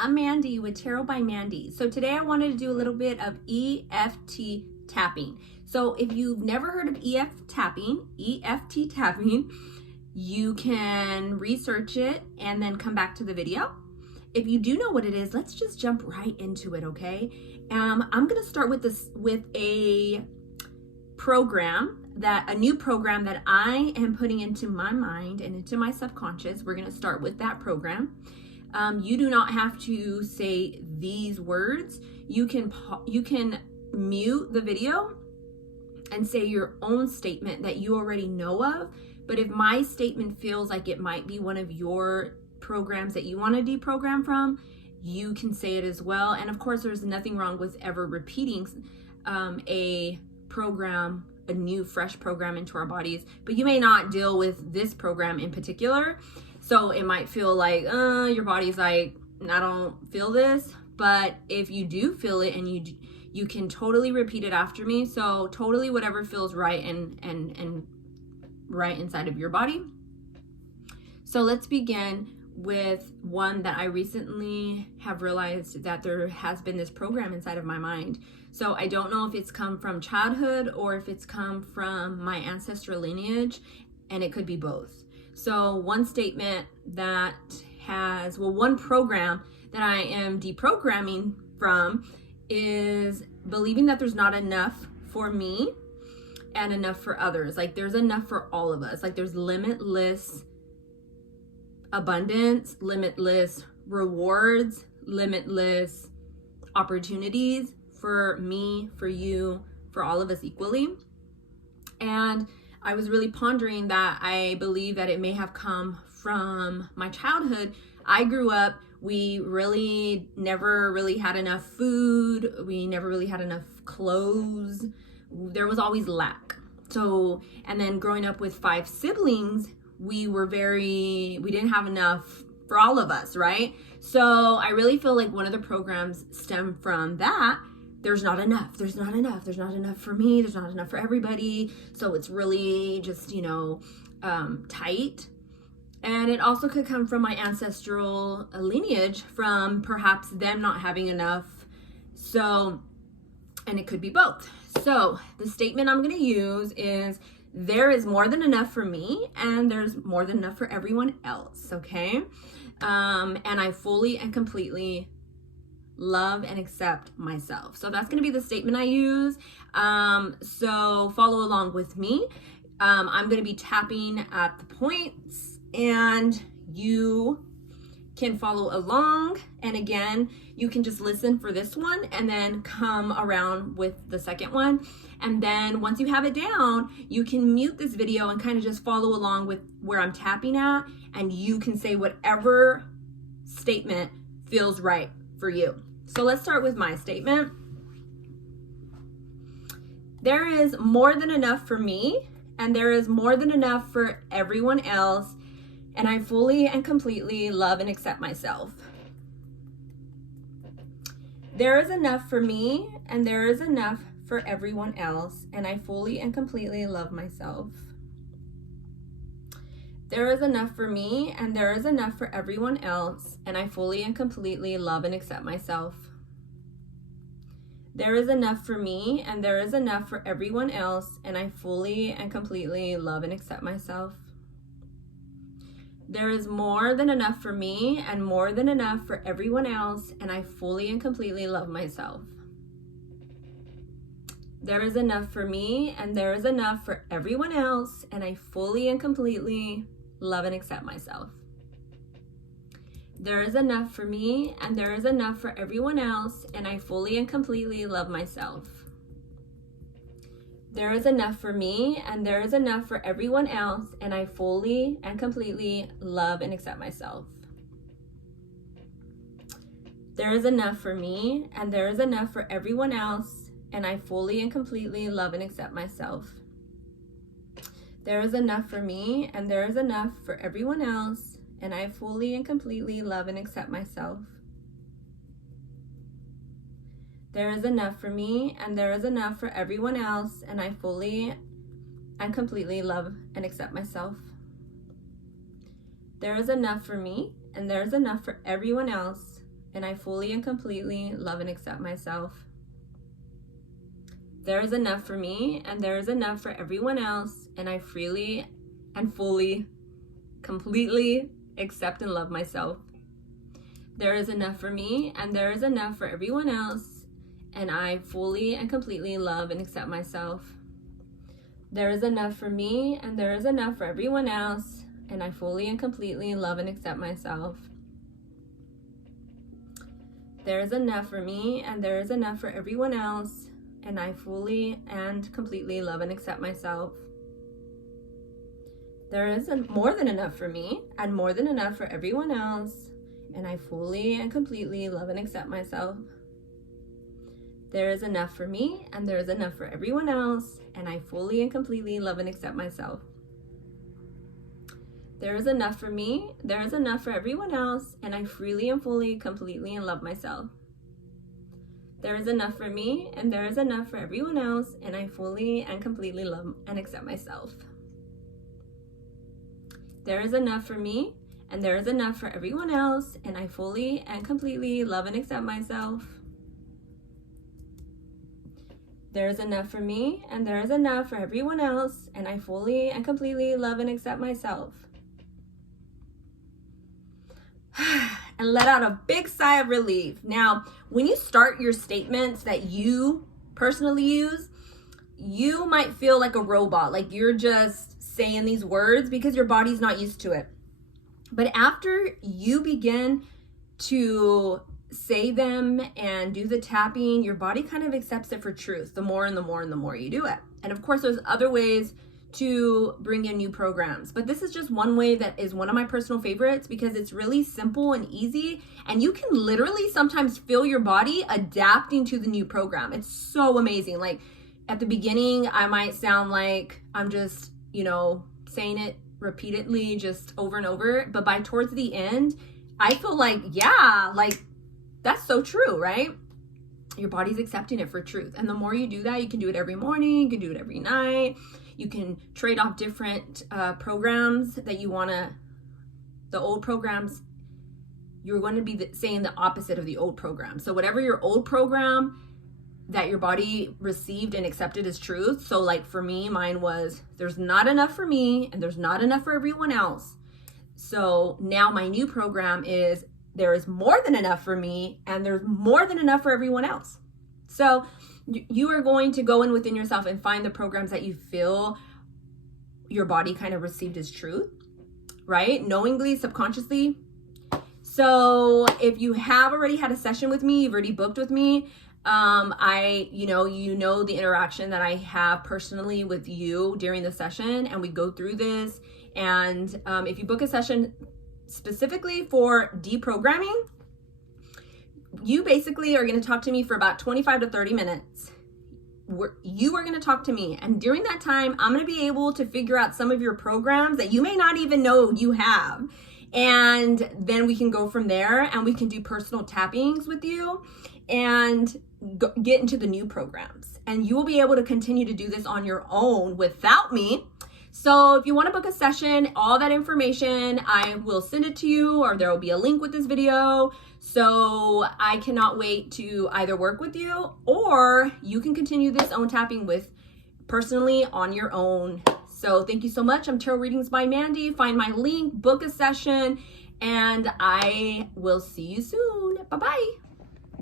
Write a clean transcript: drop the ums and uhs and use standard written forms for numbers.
I'm Mandy with Tarot by Mandy. So today I wanted to do a little bit of EFT tapping. So if you've never heard of EFT tapping, you can research it and then come back to the video. If you do know what it is, let's just jump right into it, okay? I'm gonna start with a new program that I am putting into my mind and into my subconscious. We're gonna start with that program. You do not have to say these words. You can mute the video and say your own statement that you already know of. But if my statement feels like it might be one of your programs that you want to deprogram from, you can say it as well. And of course, there's nothing wrong with ever repeating a program, a new fresh program into our bodies, but you may not deal with this program in particular. So it might feel like your body's like, I don't feel this. But if you do feel it, and you can totally repeat it after me. So totally whatever feels right and right inside of your body. So let's begin with one that I recently have realized that there has been this program inside of my mind. So I don't know if it's come from childhood or if it's come from my ancestral lineage, and it could be both. So one program that I am deprogramming from is believing that there's not enough for me and enough for others. Like there's enough for all of us. Like there's limitless abundance, limitless rewards, limitless opportunities for me, for you, for all of us equally. And I was really pondering that I believe that it may have come from my childhood. I grew up, we really never really had enough food. We never really had enough clothes. There was always lack. So, and then growing up with 5 siblings, we didn't have enough for all of us, right? So I really feel like one of the programs stem from that. There's not enough for me, there's not enough for everybody. So it's really just, tight. And it also could come from my ancestral lineage, from perhaps them not having enough. So, and it could be both. So the statement I'm going to use is, there is more than enough for me, and there's more than enough for everyone else, okay? And I fully and completely love and accept myself. So that's going to be the statement I use. So follow along with me. I'm going to be tapping at the points, and you can follow along. And again, you can just listen for this one and then come around with the second one. And then once you have it down, you can mute this video and kind of just follow along with where I'm tapping at, and you can say whatever statement feels right for you. So let's start with my statement. There is more than enough for me, and there is more than enough for everyone else, and I fully and completely love and accept myself. There is enough for me, and there is enough for everyone else, and I fully and completely love myself. There is enough for me, and there is enough for everyone else, and I fully and completely love and accept myself. There is enough for me, and there is enough for everyone else, and I fully and completely love and accept myself. There is more than enough for me, and more than enough for everyone else, and I fully and completely love myself. There is enough for me, and there is enough for everyone else, and I fully and completely love and accept myself. There is enough for me, and there is enough for everyone else, and I fully and completely love myself. There is enough for me, and there is enough for everyone else, and I fully and completely love and accept myself. There is enough for me, and there is enough for everyone else, and I fully and completely love and accept myself. There is enough for me, and there is enough for everyone else, and I fully and completely love and accept myself. There is enough for me, and there is enough for everyone else, and I fully and completely love and accept myself. There is enough for me, and there is enough for everyone else, and I fully and completely love and accept myself. There is enough for me, and there is enough for everyone else, and I freely and fully, completely accept and love myself. There is enough for me, and there is enough for everyone else, and I fully and completely love and accept myself. There is enough for me, and there is enough for everyone else, and I fully and completely love and accept myself. There is enough for me, and there is enough for everyone else, and I fully and completely love and accept myself. There is more than enough for me, and more than enough for everyone else, and I fully and completely love and accept myself. There is enough for me, and there is enough for everyone else, and I fully and completely love and accept myself. There is enough for me, there is enough for everyone else, and I freely and fully, completely, and love myself. There is enough for me, and there is enough for everyone else, and I fully and completely love and accept myself. There is enough for me, and there is enough for everyone else, and I fully and completely love and accept myself. There is enough for me, and there is enough for everyone else, and I fully and completely love and accept myself. And let out a big sigh of relief. Now, when you start your statements that you personally use, you might feel like a robot, like you're just saying these words because your body's not used to it. But after you begin to say them and do the tapping, your body kind of accepts it for truth, the more and the more and the more you do it. And of course, there's other ways to bring in new programs, but this is just one way that is one of my personal favorites because it's really simple and easy, and you can literally sometimes feel your body adapting to the new program. It's so amazing. Like at the beginning, I might sound like I'm just, saying it repeatedly just over and over, but by towards the end, I feel like, yeah, like that's so true, right? Your body's accepting it for truth. And the more you do that, you can do it every morning, you can do it every night. You can trade off different programs that you want to, the old programs, you're going to be saying the opposite of the old program. So whatever your old program that your body received and accepted as truth. So like for me, mine was, there's not enough for me and there's not enough for everyone else. So now my new program is, there is more than enough for me and there's more than enough for everyone else. So you are going to go in within yourself and find the programs that you feel your body kind of received as truth, right? Knowingly, subconsciously. So if you have already had a session with me, you've already booked with me, the interaction that I have personally with you during the session, and we go through this. And if you book a session specifically for deprogramming, you basically are going to talk to me for about 25 to 30 minutes. You are going to talk to me. And during that time, I'm going to be able to figure out some of your programs that you may not even know you have. And then we can go from there and we can do personal tappings with you and get into the new programs. And you will be able to continue to do this on your own without me. So if you want to book a session, all that information, I will send it to you, or there will be a link with this video. So I cannot wait to either work with you, or you can continue this own tapping with personally on your own. So thank you so much. I'm Tarot Readings by Mandy. Find my link, book a session, and I will see you soon. Bye-bye.